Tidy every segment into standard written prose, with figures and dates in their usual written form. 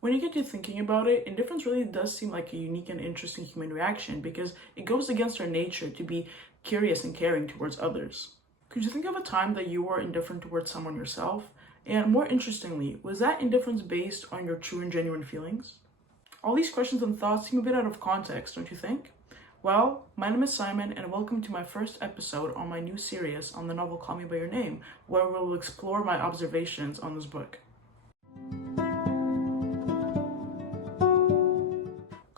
When you get to thinking about it, indifference really does seem like a unique and interesting human reaction because it goes against our nature to be curious and caring towards others. Could you think of a time that you were indifferent towards someone yourself? And more interestingly, was that indifference based on your true and genuine feelings? All these questions and thoughts seem a bit out of context, don't you think? Well, my name is Simon, and welcome to my first episode on my new series on the novel Call Me By Your Name, where we'll explore my observations on this book.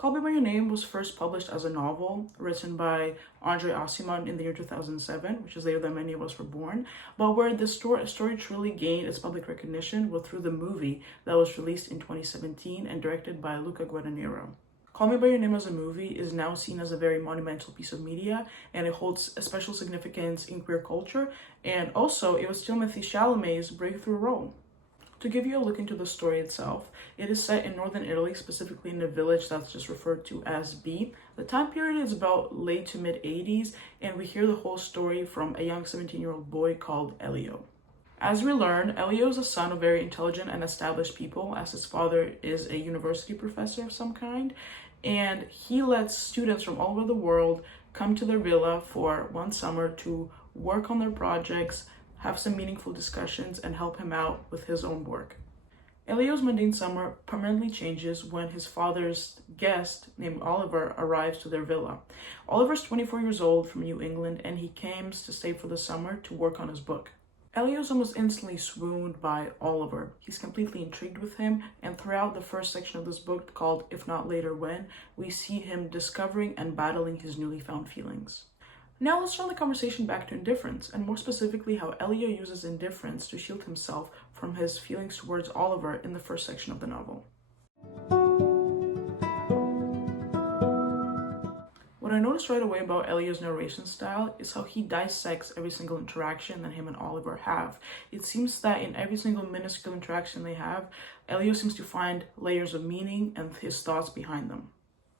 Call Me By Your Name was first published as a novel written by Andre Aciman in the year 2007, which is the year that many of us were born, but where the story truly gained its public recognition was through the movie that was released in 2017 and directed by Luca Guadagnino. Call Me By Your Name as a movie is now seen as a very monumental piece of media, and it holds a special significance in queer culture, and also it was Timothée Chalamet's breakthrough role. To give you a look into the story itself, it is set in northern Italy, specifically in a village that's just referred to as B. The time period is about late to mid 80s, and we hear the whole story from a young 17-year-old boy called Elio. As we learn, Elio is a son of very intelligent and established people, as his father is a university professor of some kind, and he lets students from all over the world come to their villa for one summer to work on their projects, have some meaningful discussions, and help him out with his own work. Elio's mundane summer permanently changes when his father's guest, named Oliver, arrives to their villa. Oliver's 24 years old from New England, and he comes to stay for the summer to work on his book. Elio's almost instantly swooned by Oliver. He's completely intrigued with him, and throughout the first section of this book, called If Not Later When, we see him discovering and battling his newly found feelings. Now let's turn the conversation back to indifference, and more specifically how Elio uses indifference to shield himself from his feelings towards Oliver in the first section of the novel. What I noticed right away about Elio's narration style is how he dissects every single interaction that him and Oliver have. It seems that in every single minuscule interaction they have, Elio seems to find layers of meaning and his thoughts behind them.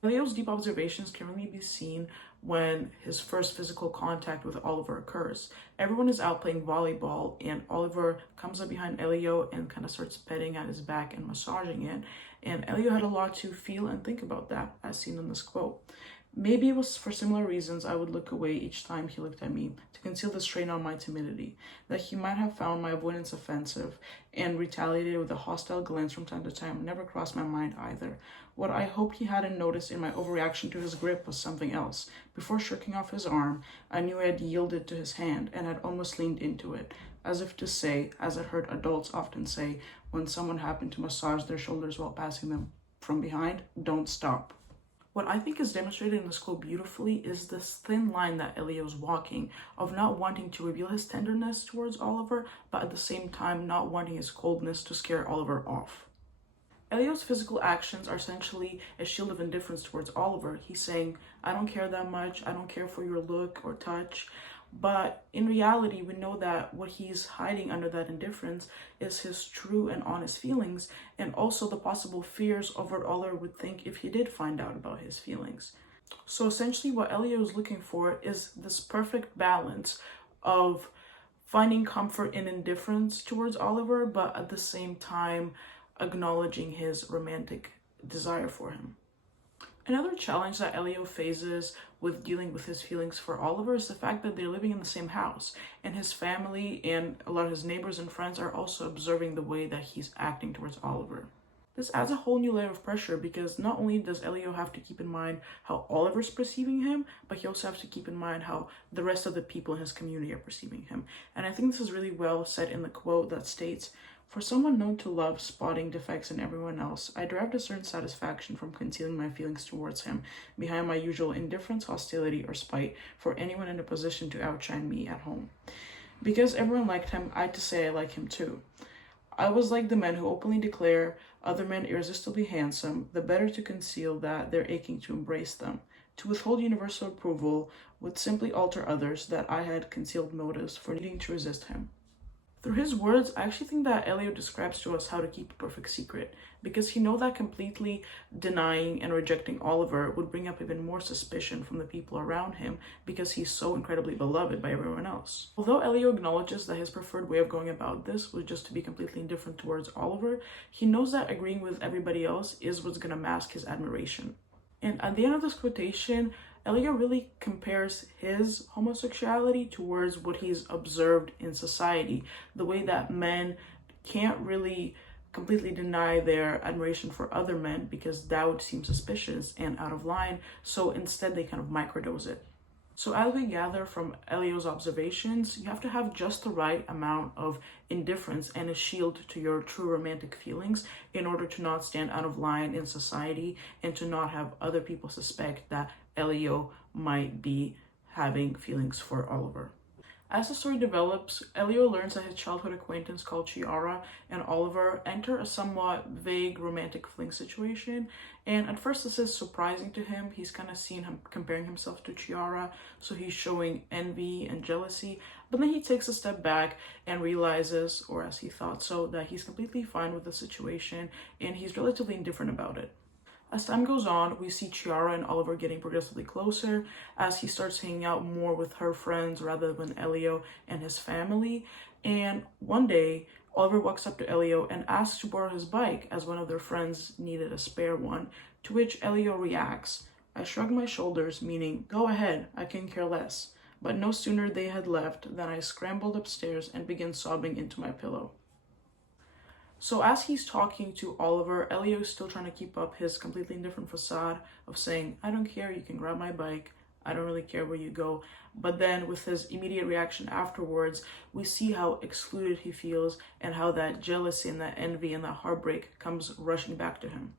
Elio's deep observations can really be seen when his first physical contact with Oliver occurs. Everyone is out playing volleyball, and Oliver comes up behind Elio and kind of starts petting at his back and massaging it. And Elio had a lot to feel and think about that, as seen in this quote. Maybe it was for similar reasons I would look away each time he looked at me, to conceal the strain on my timidity, that he might have found my avoidance offensive and retaliated with a hostile glance from time to time never crossed my mind either. What I hoped he hadn't noticed in my overreaction to his grip was something else. Before shirking off his arm, I knew I had yielded to his hand and had almost leaned into it, as if to say, as I'd heard adults often say when someone happened to massage their shoulders while passing them from behind, don't stop. What I think is demonstrated in this quote beautifully is this thin line that Elio's walking of not wanting to reveal his tenderness towards Oliver, but at the same time not wanting his coldness to scare Oliver off. Elio's physical actions are essentially a shield of indifference towards Oliver. He's saying, I don't care that much, I don't care for your look or touch. But in reality, we know that what he's hiding under that indifference is his true and honest feelings, and also the possible fears of what Oliver would think if he did find out about his feelings. So essentially what Elio is looking for is this perfect balance of finding comfort in indifference towards Oliver, but at the same time acknowledging his romantic desire for him. Another challenge that Elio faces with dealing with his feelings for Oliver is the fact that they're living in the same house, and his family and a lot of his neighbors and friends are also observing the way that he's acting towards Oliver. This adds a whole new layer of pressure because not only does Elio have to keep in mind how Oliver's perceiving him, but he also has to keep in mind how the rest of the people in his community are perceiving him. And I think this is really well said in the quote that states, for someone known to love spotting defects in everyone else, I derived a certain satisfaction from concealing my feelings towards him behind my usual indifference, hostility, or spite for anyone in a position to outshine me at home. Because everyone liked him, I had to say I like him too. I was like the men who openly declare other men irresistibly handsome, the better to conceal that they're aching to embrace them. To withhold universal approval would simply alter others that I had concealed motives for needing to resist him. Through his words, I actually think that Elio describes to us how to keep a perfect secret, because he knows that completely denying and rejecting Oliver would bring up even more suspicion from the people around him because he's so incredibly beloved by everyone else. Although Elio acknowledges that his preferred way of going about this was just to be completely indifferent towards Oliver, he knows that agreeing with everybody else is what's going to mask his admiration. And at the end of this quotation, Elio really compares his homosexuality towards what he's observed in society, the way that men can't really completely deny their admiration for other men because that would seem suspicious and out of line, so instead they kind of microdose it. So as we gather from Elio's observations, you have to have just the right amount of indifference and a shield to your true romantic feelings in order to not stand out of line in society and to not have other people suspect that Elio might be having feelings for Oliver. As the story develops, Elio learns that his childhood acquaintance called Chiara and Oliver enter a somewhat vague romantic fling situation, and at first this is surprising to him. He's kind of seen him comparing himself to Chiara, so he's showing envy and jealousy, but then he takes a step back and realizes, or as he thought so, that he's completely fine with the situation and he's relatively indifferent about it. As time goes on, we see Chiara and Oliver getting progressively closer as he starts hanging out more with her friends rather than Elio and his family. And one day, Oliver walks up to Elio and asks to borrow his bike as one of their friends needed a spare one, to which Elio reacts. I shrugged my shoulders, meaning, go ahead, I can care less. But no sooner they had left than I scrambled upstairs and began sobbing into my pillow. So as he's talking to Oliver, Elio is still trying to keep up his completely indifferent facade of saying, I don't care, you can grab my bike, I don't really care where you go. But then with his immediate reaction afterwards, we see how excluded he feels and how that jealousy and that envy and that heartbreak comes rushing back to him.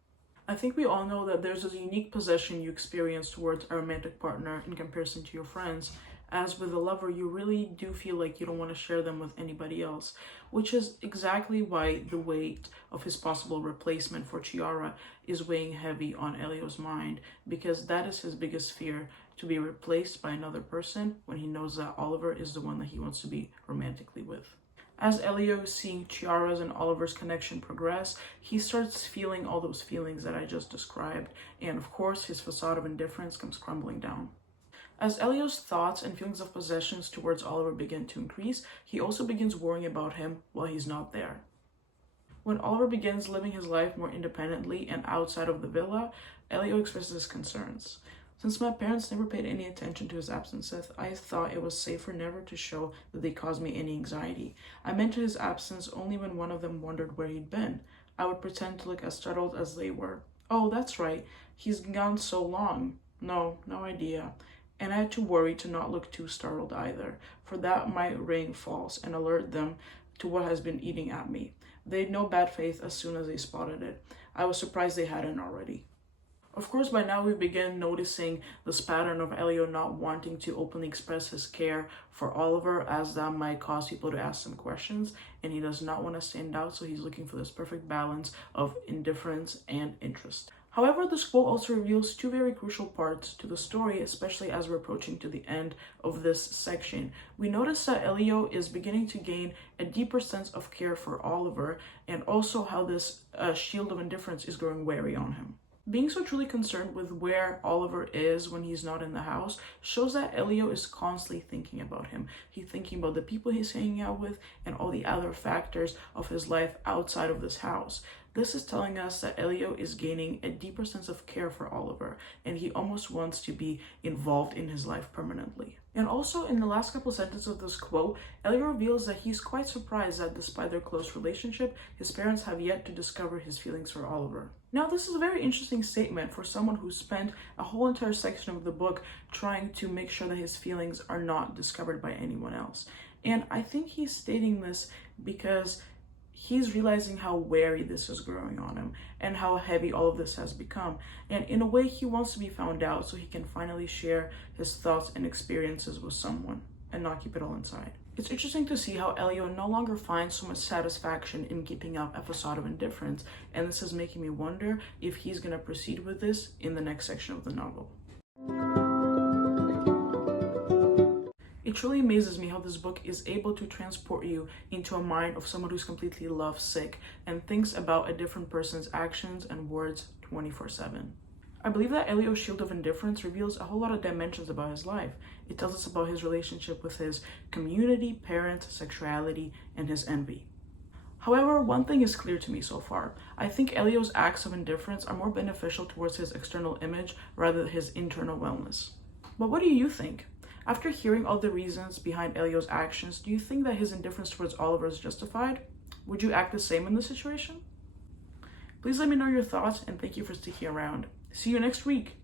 I think we all know that there's a unique possession you experience towards a romantic partner in comparison to your friends. As with a lover, you really do feel like you don't want to share them with anybody else, which is exactly why the weight of his possible replacement for Chiara is weighing heavy on Elio's mind, because that is his biggest fear, to be replaced by another person when he knows that Oliver is the one that he wants to be romantically with. As Elio is seeing Chiara's and Oliver's connection progress, he starts feeling all those feelings that I just described, and of course his facade of indifference comes crumbling down. As Elio's thoughts and feelings of possessions towards Oliver begin to increase, he also begins worrying about him while he's not there. When Oliver begins living his life more independently and outside of the villa, Elio expresses his concerns. Since my parents never paid any attention to his absences, I thought it was safer never to show that they caused me any anxiety. I mentioned his absence only when one of them wondered where he'd been. I would pretend to look as startled as they were. Oh, that's right. He's gone so long. No idea. And I had to worry to not look too startled either, for that might ring false and alert them to what has been eating at me. They'd know bad faith as soon as they spotted it. I was surprised they hadn't already. Of course, by now we begin noticing this pattern of Elio not wanting to openly express his care for Oliver, as that might cause people to ask him questions, and he does not want to stand out, so he's looking for this perfect balance of indifference and interest. However, this quote also reveals two very crucial parts to the story, especially as we're approaching to the end of this section. We notice that Elio is beginning to gain a deeper sense of care for Oliver, and also how this shield of indifference is growing wary on him. Being so truly concerned with where Oliver is when he's not in the house shows that Elio is constantly thinking about him. He's thinking about the people he's hanging out with and all the other factors of his life outside of this house. This is telling us that Elio is gaining a deeper sense of care for Oliver, and he almost wants to be involved in his life permanently. And also, in the last couple sentences of this quote, Elio reveals that he's quite surprised that despite their close relationship, his parents have yet to discover his feelings for Oliver. Now, this is a very interesting statement for someone who spent a whole entire section of the book trying to make sure that his feelings are not discovered by anyone else. And I think he's stating this because he's realizing how wary this is growing on him and how heavy all of this has become. And in a way, he wants to be found out so he can finally share his thoughts and experiences with someone and not keep it all inside. It's interesting to see how Elio no longer finds so much satisfaction in keeping up a facade of indifference, and this is making me wonder if he's going to proceed with this in the next section of the novel. It It truly amazes me how this book is able to transport you into a mind of someone who's completely lovesick and thinks about a different person's actions and words 24/7. I believe that Elio's Shield of Indifference reveals a whole lot of dimensions about his life. It tells us about his relationship with his community, parents, sexuality, and his envy. However, one thing is clear to me so far. I think Elio's acts of indifference are more beneficial towards his external image rather than his internal wellness. But what do you think? After hearing all the reasons behind Elio's actions, do you think that his indifference towards Oliver is justified? Would you act the same in this situation? Please let me know your thoughts, and thank you for sticking around. See you next week.